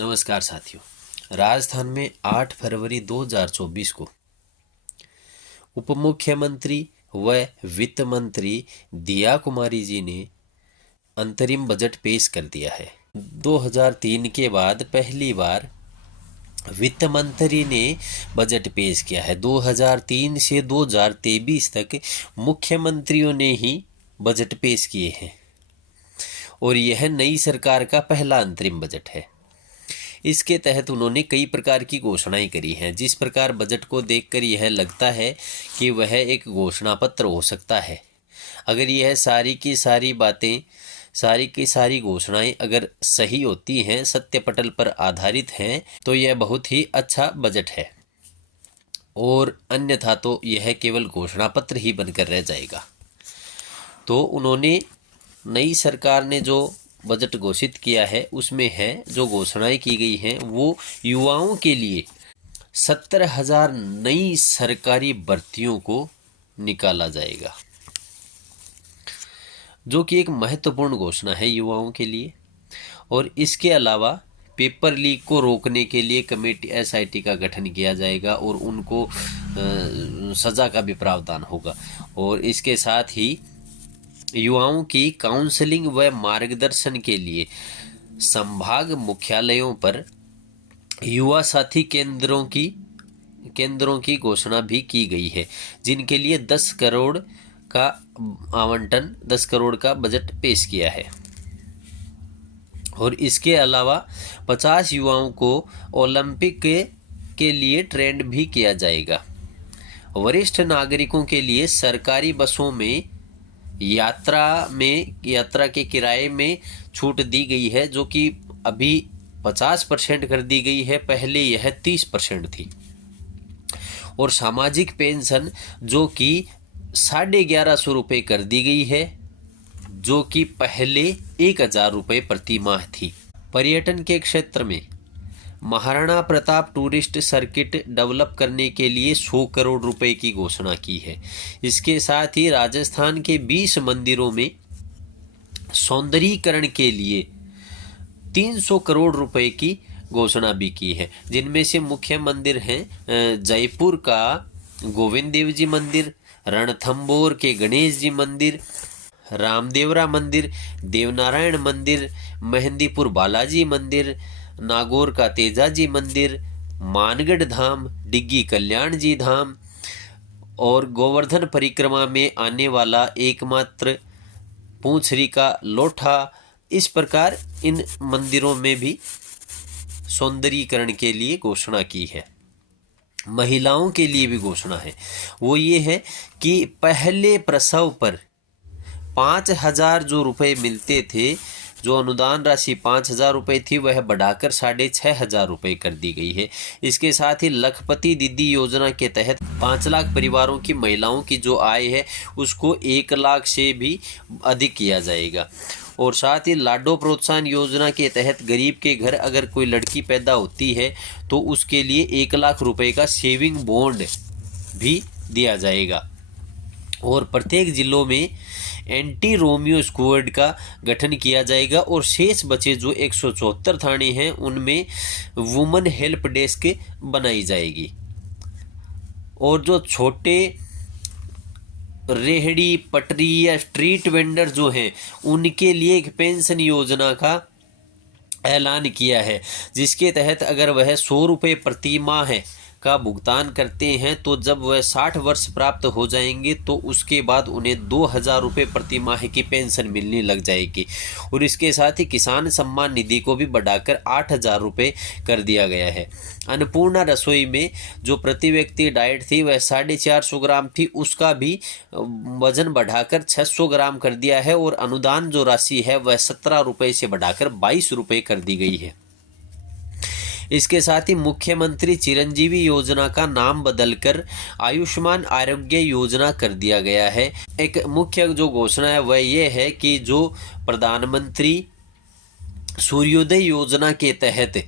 नमस्कार साथियों। राजस्थान में 8 फरवरी 2024 को उप मुख्यमंत्री व वित्त मंत्री दिया कुमारी जी ने अंतरिम बजट पेश कर दिया है। 2003 के बाद पहली बार वित्त मंत्री ने बजट पेश किया है। 2003 से 2023 तक मुख्यमंत्रियों ने ही बजट पेश किए हैं और यह नई सरकार का पहला अंतरिम बजट है। इसके तहत उन्होंने कई प्रकार की घोषणाएं करी हैं। जिस प्रकार बजट को देखकर यह लगता है कि वह एक घोषणा पत्र हो सकता है। अगर यह सारी की सारी बातें, सारी की सारी घोषणाएं अगर सही होती हैं, सत्य पटल पर आधारित हैं, तो यह बहुत ही अच्छा बजट है और अन्यथा तो यह केवल घोषणा पत्र ही बनकर रह जाएगा। तो उन्होंने, नई सरकार ने जो बजट घोषित किया है उसमें है, जो घोषणाएं की गई हैं वो युवाओं के लिए 70,000 नई सरकारी भर्तियों को निकाला जाएगा, जो कि एक महत्वपूर्ण घोषणा है युवाओं के लिए। और इसके अलावा पेपर लीक को रोकने के लिए कमेटी एसआईटी का गठन किया जाएगा और उनको सज़ा का भी प्रावधान होगा। और इसके साथ ही युवाओं की काउंसलिंग व मार्गदर्शन के लिए संभाग मुख्यालयों पर युवा साथी केंद्रों की घोषणा भी की गई है, जिनके लिए 10 करोड़ का आवंटन, 10 करोड़ का बजट पेश किया है। और इसके अलावा 50 युवाओं को ओलंपिक के लिए ट्रेंड भी किया जाएगा। वरिष्ठ नागरिकों के लिए सरकारी बसों में यात्रा के किराए में छूट दी गई है, जो कि अभी 50% कर दी गई है, पहले यह 30% थी। और सामाजिक पेंशन जो कि 1150 रुपये कर दी गई है, जो कि पहले 1000 रुपये प्रति माह थी। पर्यटन के क्षेत्र में Maharana Pratap tourist circuit develop करने के लिए 100 करोड़ रुपए की घोषणा की है। इसके साथ ही राजस्थान के 20 मंदिरों में सौंदर्यीकरण के लिए 300 करोड़ रुपए की घोषणा भी की है, जिनमें से मुख्य मंदिर हैं जयपुर का गोविंद देव जी मंदिर, रणथंबोर के गणेश जी मंदिर, रामदेवरा मंदिर, देवनारायण मंदिर, मेहंदीपुर बालाजी मंदिर, नागौर का तेजाजी मंदिर, मानगढ़ धाम, डिग्गी कल्याण जी धाम और गोवर्धन परिक्रमा में आने वाला एकमात्र पूंछरी का लोठा। इस प्रकार इन मंदिरों में भी सौंदर्यीकरण के लिए घोषणा की है। महिलाओं के लिए भी घोषणा है, वो ये है कि पहले प्रसव पर 5,000 जो रुपए मिलते थे, जो अनुदान राशि 5,000 रुपये थी, वह बढ़ाकर 6,500 रुपये कर दी गई है। इसके साथ ही लखपति दीदी योजना के तहत 5 लाख परिवारों की महिलाओं की जो आय है उसको 1 लाख से भी अधिक किया जाएगा। और साथ ही लाडो प्रोत्साहन योजना के तहत गरीब के घर अगर कोई लड़की पैदा होती है तो उसके लिए 1 लाख रुपये का सेविंग बॉन्ड भी दिया जाएगा। और प्रत्येक जिलों में एंटी रोमियो स्क्वाड का गठन किया जाएगा और शेष बचे जो 174 थाने हैं उनमें वुमेन हेल्प डेस्क बनाई जाएगी। और जो छोटे रेहड़ी पटरी या स्ट्रीट वेंडर जो हैं उनके लिए एक पेंशन योजना का ऐलान किया है, जिसके तहत अगर वह 100 रुपये प्रति माह का भुगतान करते हैं तो जब वह 60 वर्ष प्राप्त हो जाएंगे तो उसके बाद उन्हें 2,000 रुपये प्रति माह की पेंशन मिलने लग जाएगी। और इसके साथ ही किसान सम्मान निधि को भी बढ़ाकर 8,000 रुपये कर दिया गया है। अन्नपूर्णा रसोई में जो प्रति व्यक्ति डाइट थी वह 450 ग्राम थी, उसका भी वजन बढ़ाकर 600 ग्राम कर दिया है। और अनुदान जो राशि है वह 17 रुपये से बढ़ाकर 22 रुपये कर दी गई है। इसके साथ ही मुख्यमंत्री चिरंजीवी योजना का नाम बदलकर आयुष्मान आरोग्य योजना कर दिया गया है। एक मुख्य जो घोषणा है वह ये है कि जो प्रधानमंत्री सूर्योदय योजना के तहत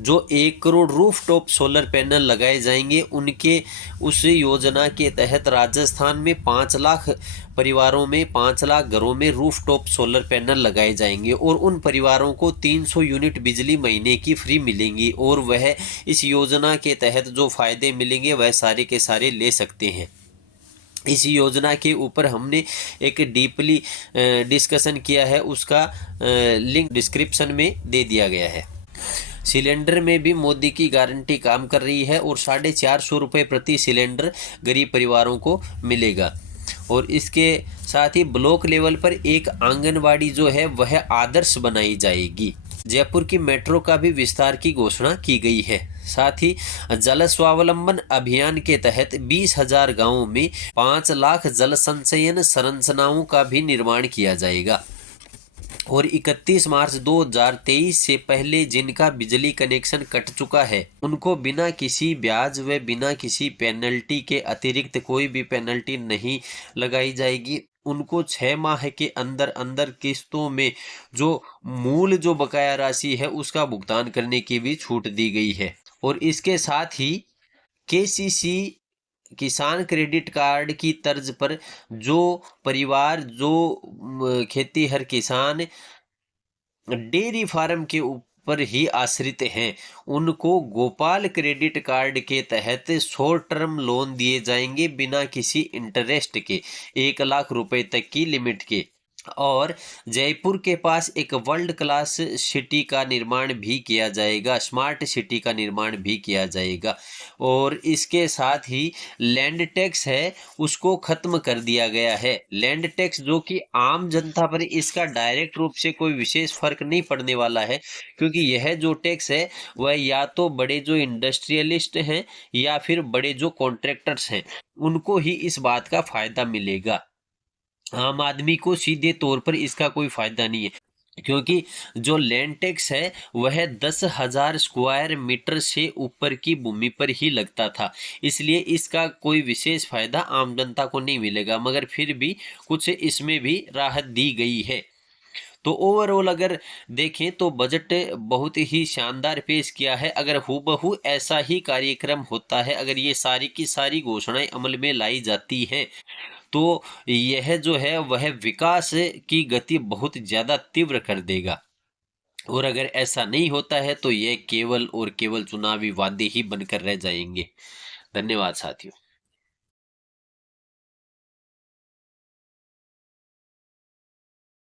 जो 1 करोड़ रूफटॉप सोलर पैनल लगाए जाएंगे, उनके उस योजना के तहत राजस्थान में 5 लाख परिवारों में 5 लाख घरों में रूफटॉप सोलर पैनल लगाए जाएंगे और उन परिवारों को 300 यूनिट बिजली महीने की फ्री मिलेंगी और वह इस योजना के तहत जो फायदे मिलेंगे वह सारे के सारे ले सकते हैं। इस योजना के ऊपर हमने एक डीपली डिस्कशन किया है, उसका लिंक डिस्क्रिप्शन में दे दिया गया है। सिलेंडर में भी मोदी की गारंटी काम कर रही है और 450 रुपये प्रति सिलेंडर गरीब परिवारों को मिलेगा। और इसके साथ ही ब्लॉक लेवल पर एक आंगनवाड़ी जो है वह आदर्श बनाई जाएगी। जयपुर की मेट्रो का भी विस्तार की घोषणा की गई है। साथ ही जल स्वावलंबन अभियान के तहत 20,000 गांवों में 5 लाख जल संचयन संरचनाओं का भी निर्माण किया जाएगा। और 31 मार्च 2023 से पहले जिनका बिजली कनेक्शन कट चुका है, उनको बिना किसी ब्याज व बिना किसी पेनल्टी के अतिरिक्त कोई भी पेनल्टी नहीं लगाई जाएगी। उनको 6 माह के अंदर अंदर किस्तों में जो मूल जो बकाया राशि है उसका भुगतान करने की भी छूट दी गई है। और इसके साथ ही केसीसी किसान क्रेडिट कार्ड की तर्ज पर जो परिवार जो खेतीहर किसान डेयरी फार्म के ऊपर ही आश्रित हैं, उनको गोपाल क्रेडिट कार्ड के तहत शॉर्ट टर्म लोन दिए जाएंगे बिना किसी इंटरेस्ट के 1 लाख रुपए तक की लिमिट के। और जयपुर के पास एक वर्ल्ड क्लास सिटी का निर्माण भी किया जाएगा, स्मार्ट सिटी का निर्माण भी किया जाएगा। और इसके साथ ही लैंड टैक्स है उसको खत्म कर दिया गया है। लैंड टैक्स जो कि आम जनता पर इसका डायरेक्ट रूप से कोई विशेष फर्क नहीं पड़ने वाला है, क्योंकि यह जो टैक्स है वह या तो बड़े जो इंडस्ट्रियलिस्ट हैं या फिर बड़े जो कॉन्ट्रैक्टर्स हैं उनको ही इस बात का फायदा मिलेगा। आम आदमी को सीधे तौर पर इसका कोई फायदा नहीं है, क्योंकि जो लैंड टैक्स है वह 10,000 स्क्वायर मीटर से ऊपर की भूमि पर ही लगता था, इसलिए इसका कोई विशेष फायदा आम जनता को नहीं मिलेगा। मगर फिर भी कुछ इसमें भी राहत दी गई है। तो ओवरऑल अगर देखें तो बजट बहुत ही शानदार पेश किया है। अगर हूबहू ऐसा ही कार्यक्रम होता है, अगर ये सारी की सारी घोषणाएं अमल में लाई जाती हैं, तो यह जो है वह विकास की गति बहुत ज़्यादा तीव्र कर देगा। और अगर ऐसा नहीं होता है तो यह केवल और केवल चुनावी वादे ही बनकर रह जाएंगे। धन्यवाद साथियों।